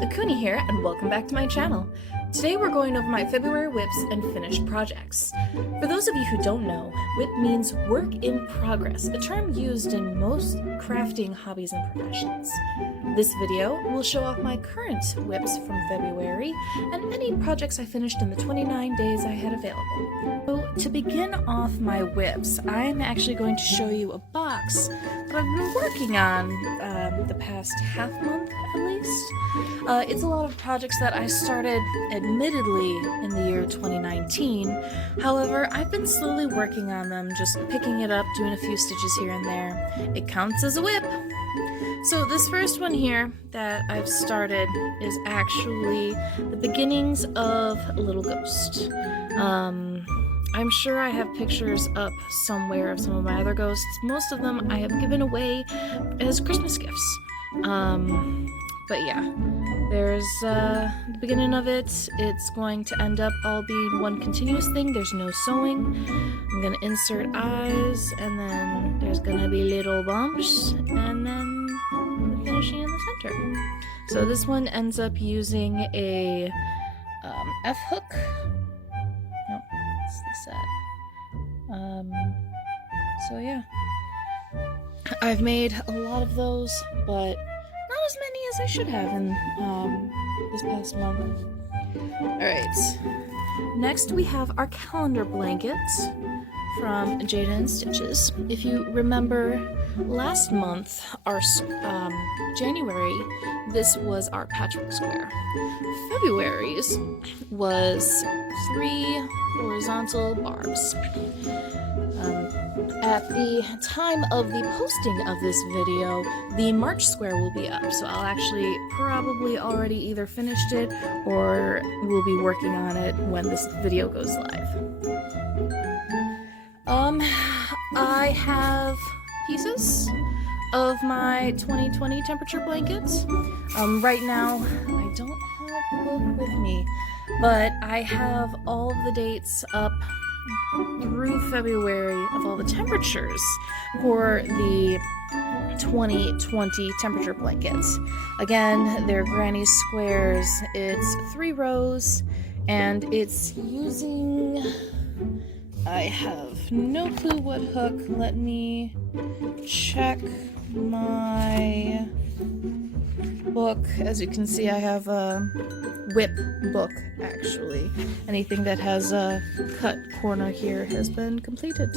Akuni here, and welcome back to my channel. Today we're going over my February WIPs and finished projects. For those of you who don't know, WIP means Work in Progress, a term used in most crafting hobbies and professions. This video will show off my current WIPs from February and any projects I finished in the 29 days I had available. So to begin off my WIPs, I'm actually going to show you a box that I've been working on the past half month at least. It's a lot of projects that I started admittedly in the year 2019. However, I've been slowly working on them, just picking it up, doing a few stitches here and there. It counts as a WIP. So this first one here that I've started is actually the beginnings of a little ghost. I'm sure I have pictures up somewhere of some of my other ghosts. Most of them I have given away as Christmas gifts. But yeah, there's the beginning of it. It's going to end up all being one continuous thing. There's no sewing. I'm gonna insert eyes, and then there's gonna be little bumps, and then the finishing in the center. So this one ends up using a F hook. Nope, it's the set. So yeah, I've made a lot of those, but not as many as I should have in this past month. Alright, next we have our calendar blanket from Jada and Stitches. If you remember last month, our January, this was our patchwork square. February's was 3 horizontal barbs. At the time of the posting of this video, the March square will be up, so I'll actually probably already either finished it or will be working on it when this video goes live. I have pieces of my 2020 temperature blanket. Right now, I don't have the book with me, but I have all of the dates up through February of all the temperatures for the 2020 temperature blankets. Again, they're granny squares. It's 3 rows, and it's using... I have no clue what hook. Let me check my book. As you can see, I have a WIP book, actually. Anything that has a cut corner here has been completed.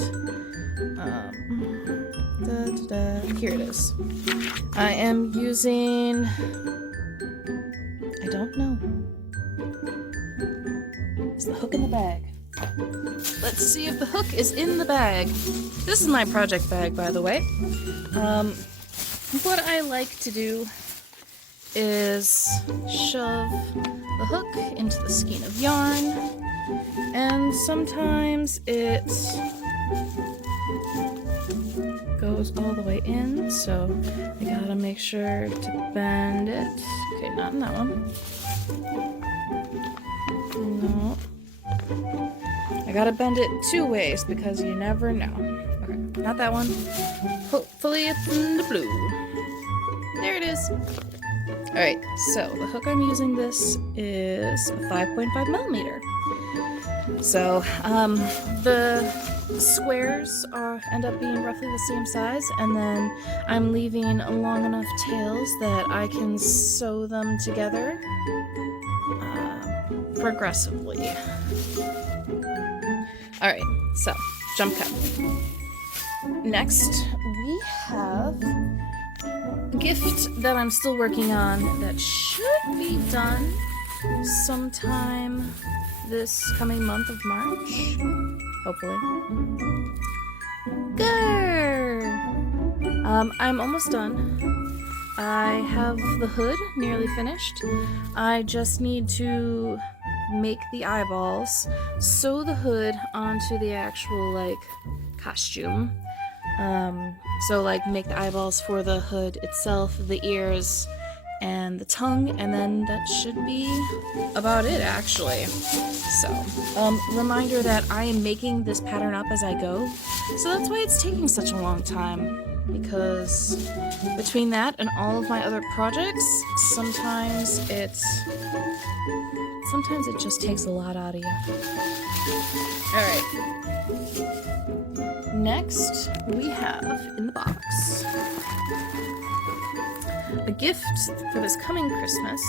Here it is. I am using... I don't know. Is the hook in the bag? Let's see if the hook is in the bag. This is my project bag, by the way. What I like to do is shove the hook into the skein of yarn, and sometimes it goes all the way in, so I gotta make sure to bend it. Okay, not in that one. No. I gotta bend it 2 ways because you never know. Okay, not that one. Hopefully it's in the blue. There it is. Alright, so the hook I'm using this is a 5.5 millimeter. So, the squares end up being roughly the same size, and then I'm leaving long enough tails that I can sew them together progressively. Alright, so, jump cut. Next, we have a gift that I'm still working on that should be done sometime this coming month of March. Hopefully. Grrr! I'm almost done. I have the hood nearly finished. I just need to make the eyeballs, sew the hood onto the actual, like, costume. So, like, make the eyeballs for the hood itself, the ears, and the tongue, and then that should be about it, actually. So, reminder that I am making this pattern up as I go, so that's why it's taking such a long time, because between that and all of my other projects, sometimes sometimes it just takes a lot out of you. Alright. Next, we have in the box a gift for this coming Christmas,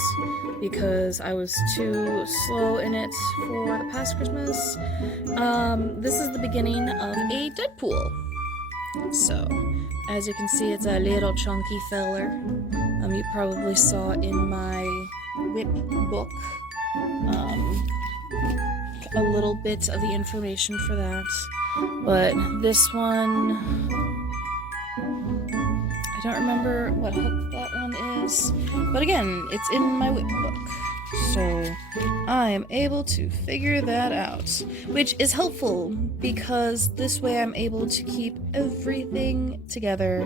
because I was too slow in it for the past Christmas. This is the beginning of a Deadpool. So, as you can see, it's a little chunky feller. You probably saw in my WIP book a little bit of the information for that. But this one, I don't remember what hook that one is. But again, it's in my WIP book. So I am able to figure that out, which is helpful because this way I'm able to keep everything together.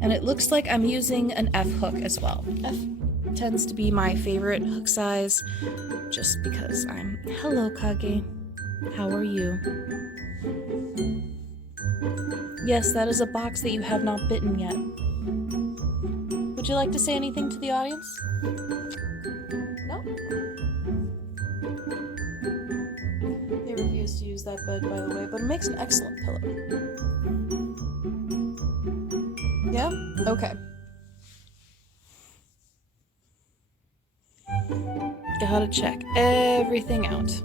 And it looks like I'm using an F hook as well. F tends to be my favorite hook size just because I'm... Hello, Kage. How are you? Yes, that is a box that you have not bitten yet. Would you like to say anything to the audience? No? They refuse to use that bed, by the way, but it makes an excellent pillow. Yeah? Okay. Gotta check everything out.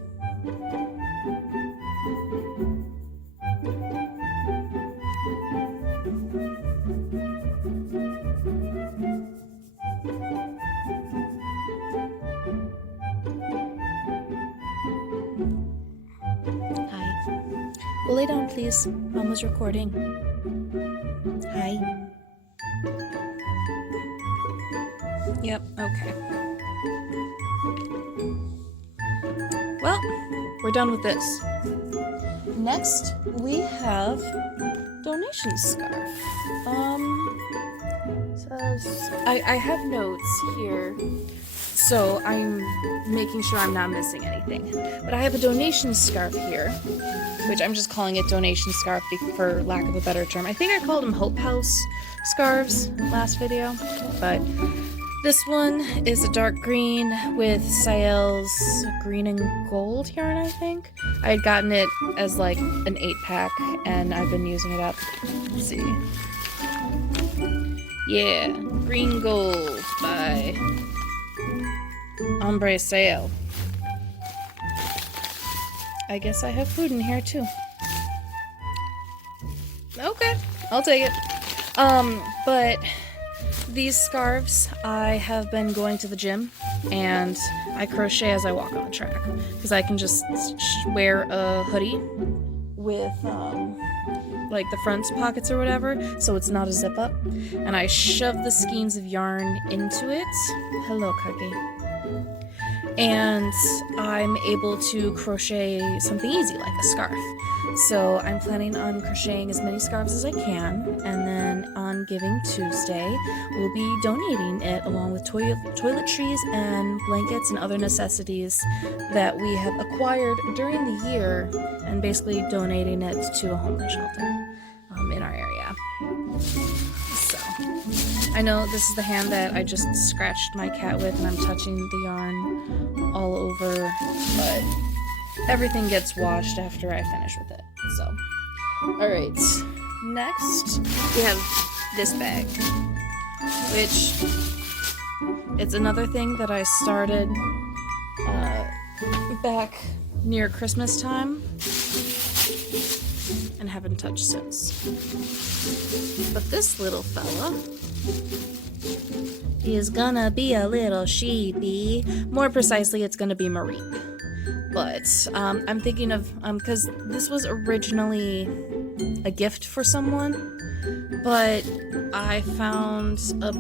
Well, lay down, please. Mom was recording. Hi. Yep, okay. Well, we're done with this. Next, we have donation scarf. Says... I have notes here, so I'm making sure I'm not missing anything. But I have a donation scarf here, which I'm just calling it donation scarf for lack of a better term. I think I called them Hope House scarves last video, but this one is a dark green with Sael's green and gold yarn, I think. I had gotten it as like an 8-pack, and I've been using it up. Let's see. Yeah, Green Gold by Ombre Sael. I guess I have food in here too. Okay, I'll take it. But these scarves, I have been going to the gym and I crochet as I walk on the track because I can just wear a hoodie with like the front pockets or whatever, so it's not a zip up, and I shove the skeins of yarn into it. Hello, Kage. And I'm able to crochet something easy like a scarf. So I'm planning on crocheting as many scarves as I can, and then on Giving Tuesday we'll be donating it along with toiletries and blankets and other necessities that we have acquired during the year, and basically donating it to a homeless shelter in our area. So I know this is the hand that I just scratched my cat with, and I'm touching the yarn all over, but everything gets washed after I finish with it. So, alright. Next, we have this bag, which it's another thing that I started back near Christmas time and haven't touched since. But this little fella is gonna be a little sheepy. More precisely, it's gonna be Marique. But I'm thinking of, because this was originally a gift for someone, but I found a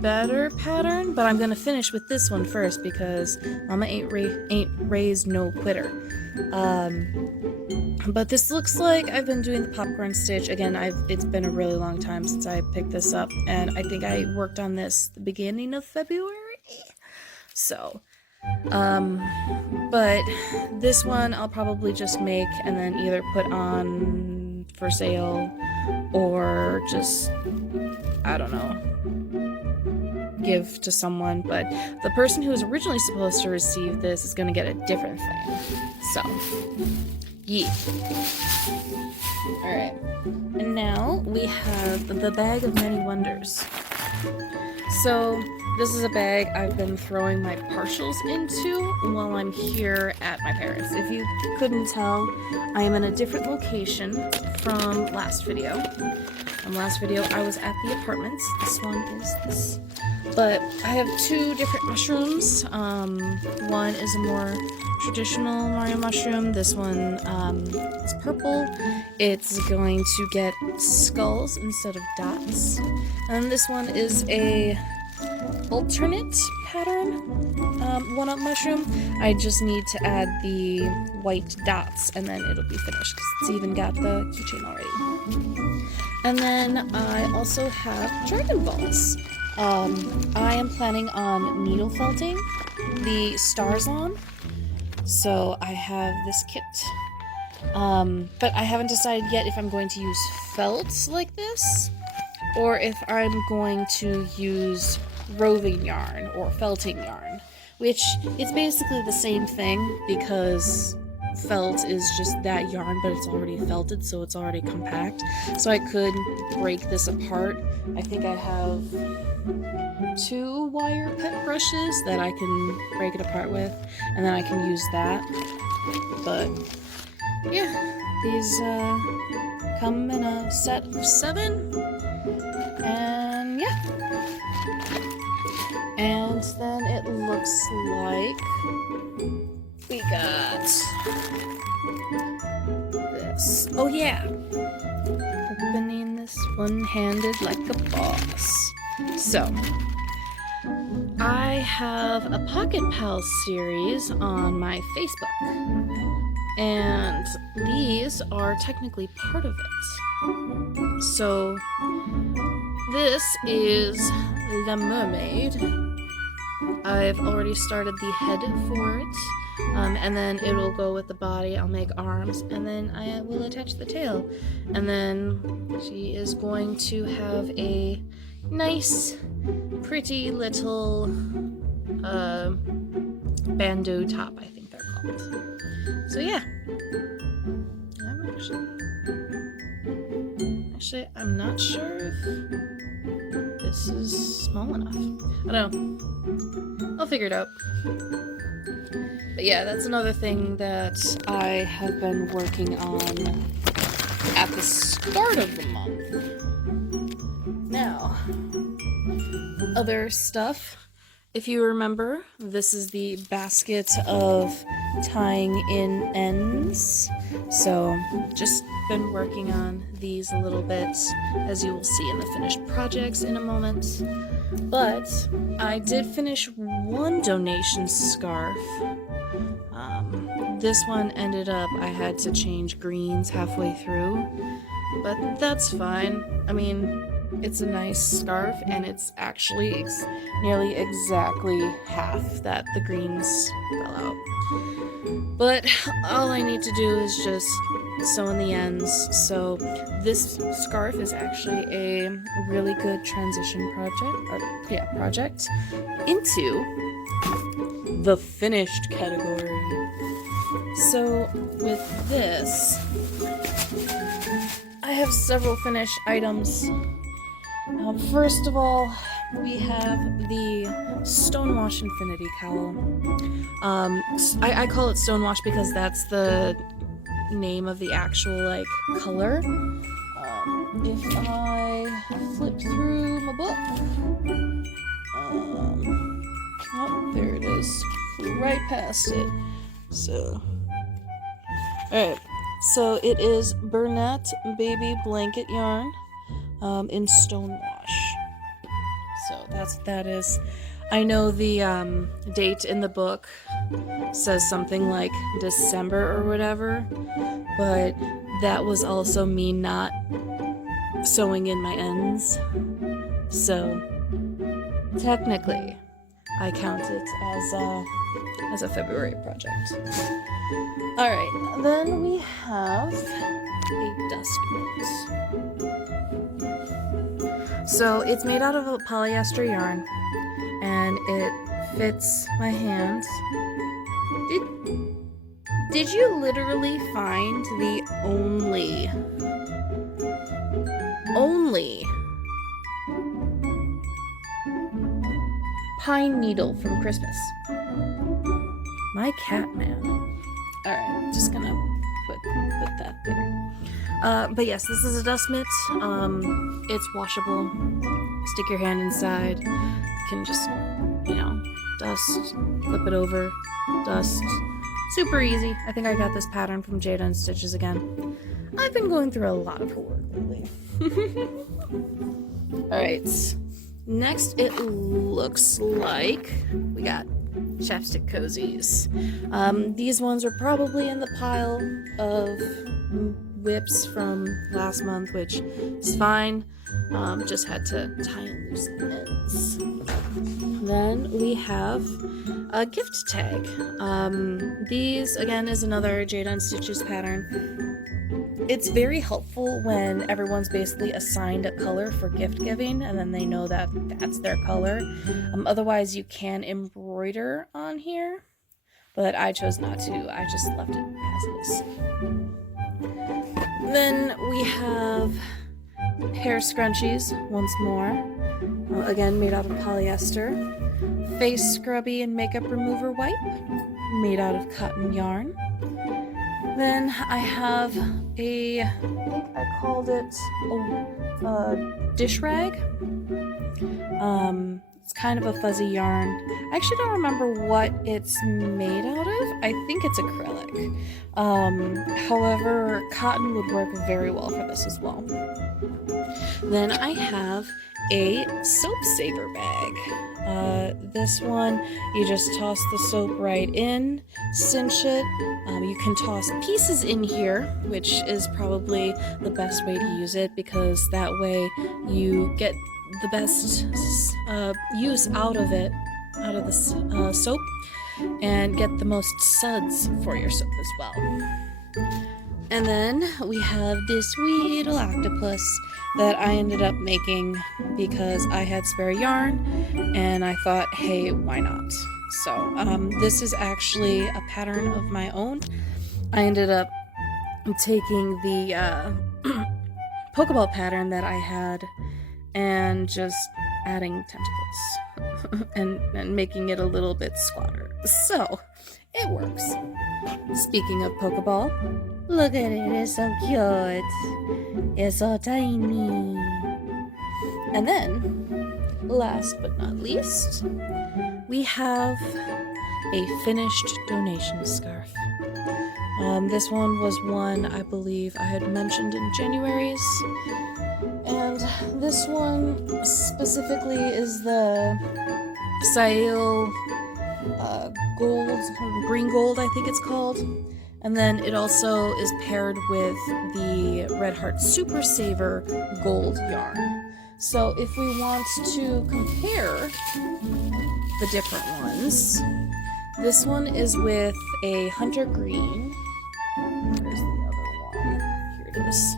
better pattern, but I'm gonna finish with this one first because Mama ain't raised no quitter. But this looks like I've been doing the popcorn stitch. Again, it's been a really long time since I picked this up, and I think I worked on this the beginning of February. So, but this one I'll probably just make and then either put on for sale or just, I don't know, give to someone, but the person who was originally supposed to receive this is going to get a different thing. So, yeah. Alright, and now we have the Bag of Many Wonders. So, this is a bag I've been throwing my partials into while I'm here at my parents'. If you couldn't tell, I am in a different location from last video. Last video I was at the apartments. This one is this. But I have two different mushrooms. One is a more traditional Mario mushroom. This one is purple. It's going to get skulls instead of dots. And this one is a alternate pattern one-up mushroom. I just need to add the white dots and then it'll be finished because it's even got the keychain already. And then I also have Dragon Balls. I am planning on needle felting the stars on, so I have this kit. But I haven't decided yet if I'm going to use felt like this, or if I'm going to use roving yarn or felting yarn, which it's basically the same thing because felt is just that yarn, but it's already felted, so it's already compact. So I could break this apart. I think I have 2 wire pet brushes that I can break it apart with, and then I can use that. But yeah, these come in a set of 7, and yeah. And then it looks like we got this. Oh yeah! Opening this one-handed like a boss. So, I have a Pocket Pals series on my Facebook. And these are technically part of it. So, this is the mermaid. I've already started the head for it, and then it'll go with the body. I'll make arms, and then I will attach the tail. And then she is going to have a nice, pretty little bandeau top, I think they're called. So yeah, I'm actually, I'm not sure if this is small enough. I don't know. I'll figure it out. But yeah, that's another thing that I have been working on at the start of the month. Now, other stuff. If you remember, this is the basket of tying in ends. So, just been working on these a little bit, as you will see in the finished projects in a moment. But I did finish one donation scarf. This one ended up, I had to change greens halfway through, but that's fine. I mean, it's a nice scarf, and it's actually nearly exactly half that the greens fell out. But all I need to do is just sew in the ends. So this scarf is actually a really good transition project into the finished category. So with this, I have several finished items. First of all, we have the Stonewash Infinity Cowl. I call it Stonewash because that's the name of the actual, color. If I flip through my book, oh, there it is, right past it. So, alright, so it is Burnett Baby Blanket Yarn. In Stonewash. So that's what that is. I know the date in the book says something like December or whatever, but that was also me not sewing in my ends. So technically, I count it as a February project. Alright, then we have a dust mitt. So it's made out of a polyester yarn. and it fits my hand. Did you literally find the only pine needle from Christmas? My cat, man. Alright, just gonna put that there. But yes, this is a dust mitt. It's washable. Stick your hand inside. You can just, dust, flip it over, dust. Super easy. I think I got this pattern from Jada and Stitches again. I've been going through a lot of her work lately. Alright. Next, it looks like we got chapstick cozies. These ones are probably in the pile of WIPS from last month, which is fine. Just had to tie and loose the ends. Then we have a gift tag. These, again, is another Jada and Stitches pattern. It's very helpful when everyone's basically assigned a color for gift giving, and then they know that that's their color. Otherwise, you can embroider on here, but I chose not to. I just left it as is. Then we have hair scrunchies, once more. Again, made out of polyester. Face scrubby and makeup remover wipe, made out of cotton yarn. Then I have I think I called it a dish rag. It's kind of a fuzzy yarn. I actually don't remember what it's made out of. I think it's acrylic. However, cotton would work very well for this as well. Then I have a soap saver bag. This one, you just toss the soap right in, cinch it. You can toss pieces in here, which is probably the best way to use it, because that way you get the best use out of it, out of the soap, and get the most suds for your soap as well. And then we have this wee little octopus that I ended up making because I had spare yarn and I thought, hey, why not? So this is actually a pattern of my own. I ended up taking the Pokeball pattern that I had and just adding tentacles and making it a little bit squatter. So it works. Speaking of Pokeball, look at it, it's so cute. It's so tiny. And then, last but not least, we have a finished donation scarf. This one was one I believe I had mentioned in January's. And this one specifically is the Sail green gold, I think it's called. And then it also is paired with the Red Heart Super Saver gold yarn. So if we want to compare the different ones, this one is with a Hunter Green. Where's the other one? Here it is.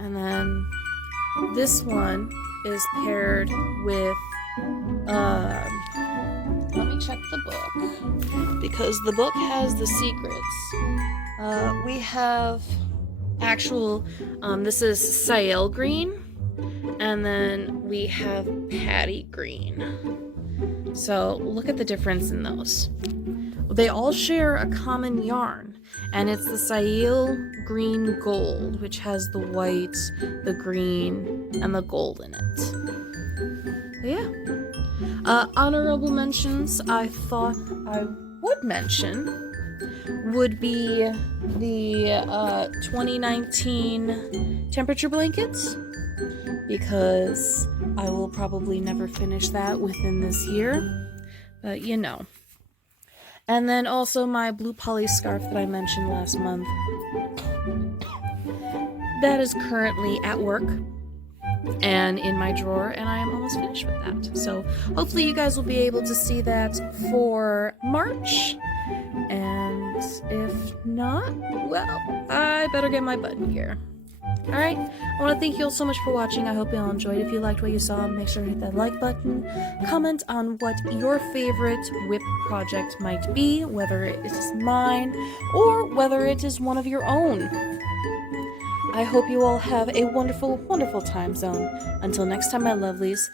And then this one is paired with, let me check the book, because the book has the secrets. We have actual, this is Sail Green, and then we have Patty Green. So look at the difference in those. They all share a common yarn, and it's the Sail Green Gold, which has the white, the green, and the gold in it. But yeah. Honorable mentions I thought I would mention would be the 2019 temperature blankets, because I will probably never finish that within this year, but you know. And then also my blue poly scarf that I mentioned last month. That is currently at work and in my drawer, and I am almost finished with that. So hopefully you guys will be able to see that for March, and if not, well, I better get my button gear. Alright, I want to thank you all so much for watching. I hope you all enjoyed. If you liked what you saw, make sure to hit that like button. Comment on what your favorite WIP project might be, whether it is mine or whether it is one of your own. I hope you all have a wonderful, wonderful time zone. Until next time, my lovelies.